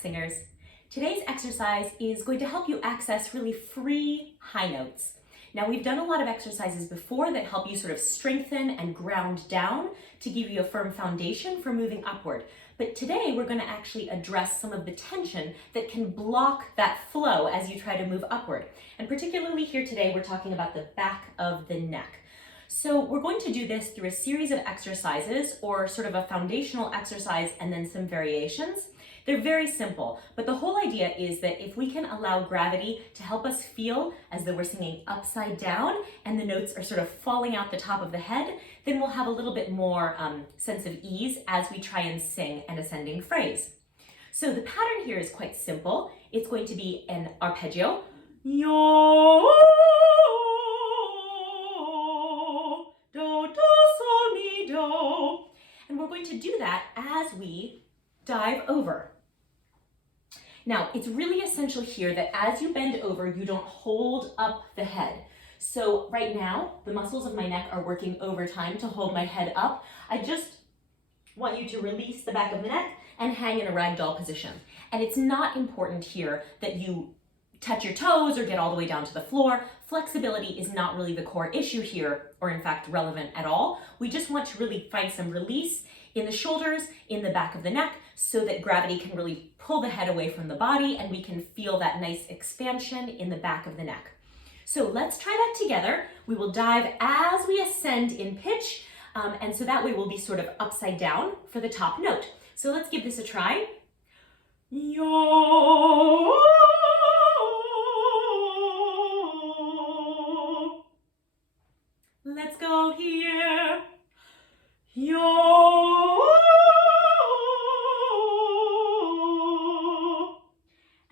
singers. Today's exercise is going to help you access really free high notes. Now, we've done a lot of exercises before that help you sort of strengthen and ground down to give you a firm foundation for moving upward. But today we're going to actually address some of the tension that can block that flow as you try to move upward. And particularly here today, we're talking about the back of the neck. So we're going to do this through a series of exercises, or sort of a foundational exercise and then some variations. They're very simple, but the whole idea is that if we can allow gravity to help us feel as though we're singing upside down and the notes are sort of falling out the top of the head, then we'll have a little bit more sense of ease as we try and sing an ascending phrase. So the pattern here is quite simple. It's going to be an arpeggio. Yo, do, do, sol, mi, do. And we're going to do that as we dive over. Now, it's really essential here that as you bend over, you don't hold up the head. So right now, the muscles of my neck are working overtime to hold my head up. I just want you to release the back of the neck and hang in a ragdoll position. And it's not important here that you touch your toes or get all the way down to the floor. Flexibility is not really the core issue here, or in fact relevant at all. We just want to really find some release in the shoulders, in the back of the neck, so that gravity can really pull the head away from the body and we can feel that nice expansion in the back of the neck. So let's try that together. We will dive as we ascend in pitch, and so that way we'll be sort of upside down for the top note. So let's give this a try. Yo. Let's go here. Yo.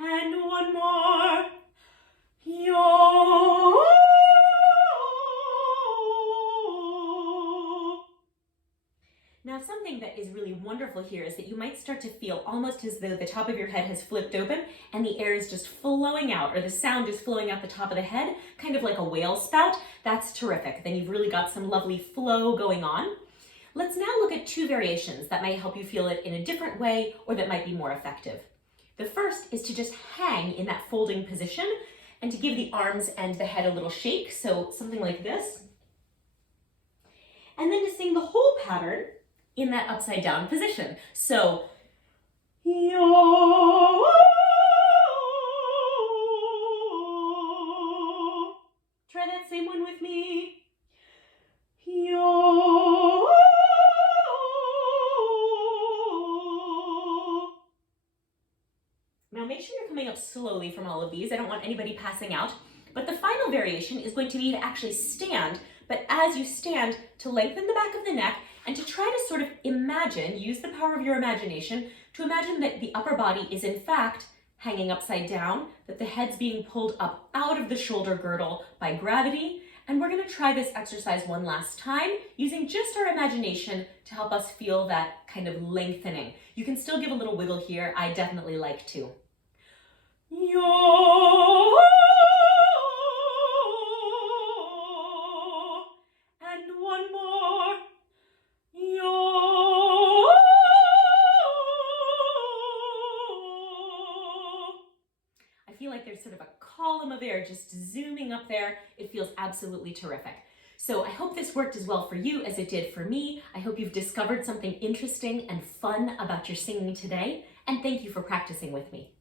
And one more. Yo. Now, something that is really wonderful here is that you might start to feel almost as though the top of your head has flipped open and the air is just flowing out, or the sound is flowing out the top of the head, kind of like a whale spout. That's terrific. Then you've really got some lovely flow going on. Let's now look at two variations that might help you feel it in a different way or that might be more effective. The first is to just hang in that folding position and to give the arms and the head a little shake, so something like this. And then to sing the whole pattern in that upside down position. So, yo. Try that same one with me. Yo. Now make sure you're coming up slowly from all of these. I don't want anybody passing out. But the final variation is going to be to actually stand, but as you stand, to lengthen the back of the neck and to try to sort of imagine, use the power of your imagination, to imagine that the upper body is in fact hanging upside down, that the head's being pulled up out of the shoulder girdle by gravity. And we're going to try this exercise one last time using just our imagination to help us feel that kind of lengthening. You can still give a little wiggle here. I definitely like to. Yo. And one more. Yo. I feel like there's sort of a column of air just zooming up there. It feels absolutely terrific. So I hope this worked as well for you as it did for me. I hope you've discovered something interesting and fun about your singing today, and thank you for practicing with me.